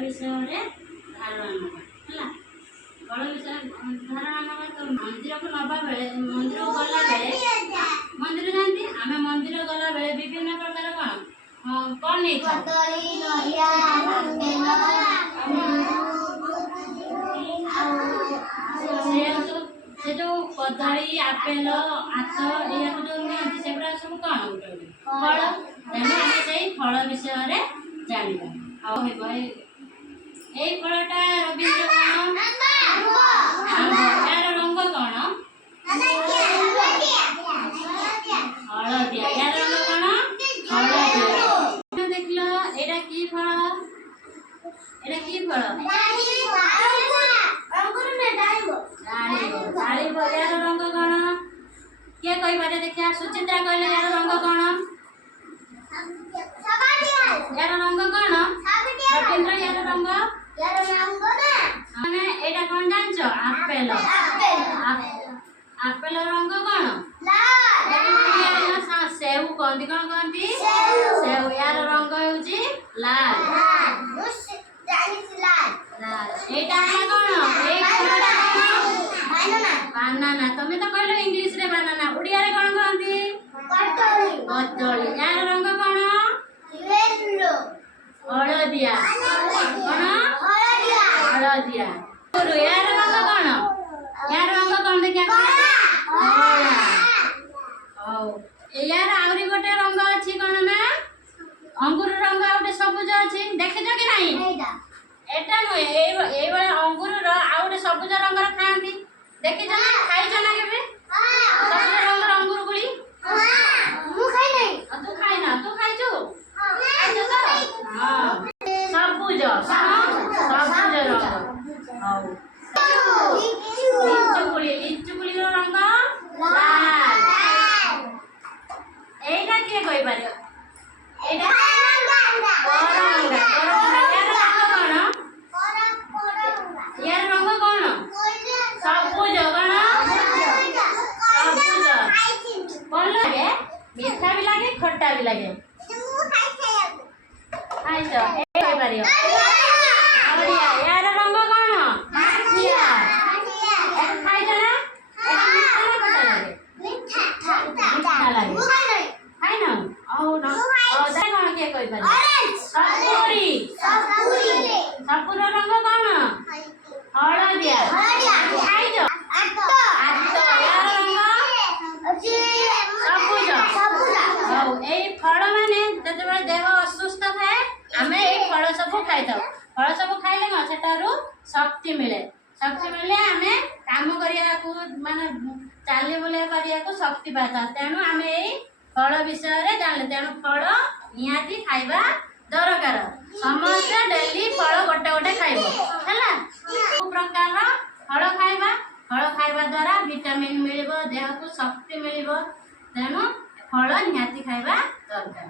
विषय धारणा नवा है फल विषय धारणा नवा तो मंदिर को नवा बेले मंदिर को गला बेले मंदिर जानती आम मंदिर गला बेले विभिन्न प्रकार कौन नहीं से जो कदली आपेल आत या जो नहीं से सब कौन गोटे फल तेणु आम से फल विषय जाना यही फलटा रवींद्र कौन यार रंग कौन हलदिया यार रंग कौन हलदिया देख लो एटा की फल डाळिंब यार रंग कौन किए कही पारे देखिया सुचित्रा कहले यार रंग कौन यार रंग कौन रवींद्र यार रंग माने एटा कौन जानछो आपेल आपेल रंग कौन लाल सेव कहती कौन कहती सेव यार रंग होउची लाल एटा कौन बानाना तमे तो कहलो इंग्लिश रे बानाना उड़िया रे कौन कहती कदली यार रंग कौन हलदिया कौन हलदिया गुरु यार रंग कौन देखिया यार आउरी गोटे रंग अछि कौन ना अंगूर रंग आउटे सबुज अछि देखिजो कि नाही एटा नुए एई वाला अंगूर रो आउटे सबुज रंग रो खांती देखिजो ना खाइजो ना केबे सबुज रंग रो अंगूर गुली मु खाइ नै तू खाइ ना तू खाइजो खाइजो तो हां सबुज सबुज रंग हाउ लिचु गुली रो रंग लाल एटा के कहि पारे एटा मीठा भी लगे खट्टा भी लगे यार रंग कौन माटिया खाइछ ना मीठा लगे खाइ न औ न औ कौन के कहि पारे सपुरी सपुर रंग कौन हलदिया खाइछ आतो यार रंग फल माने जब देह असुस्थ थाए आम ये फल सब खाई फल सब खाइले कौन सेटारू शक्ति मिले आम काम करने माने चाली बुले करने शक्ति पाता तेणु आम ये फल विषय जान तेणु फल निहाती खाइबा दरकार समस्त डेली फल गोटे गोटे खाइब है प्रकार फल खाइबा द्वारा विटामिन मिल देह को शक्ति मिल तेणु फल निहाती खाइबा दरकार।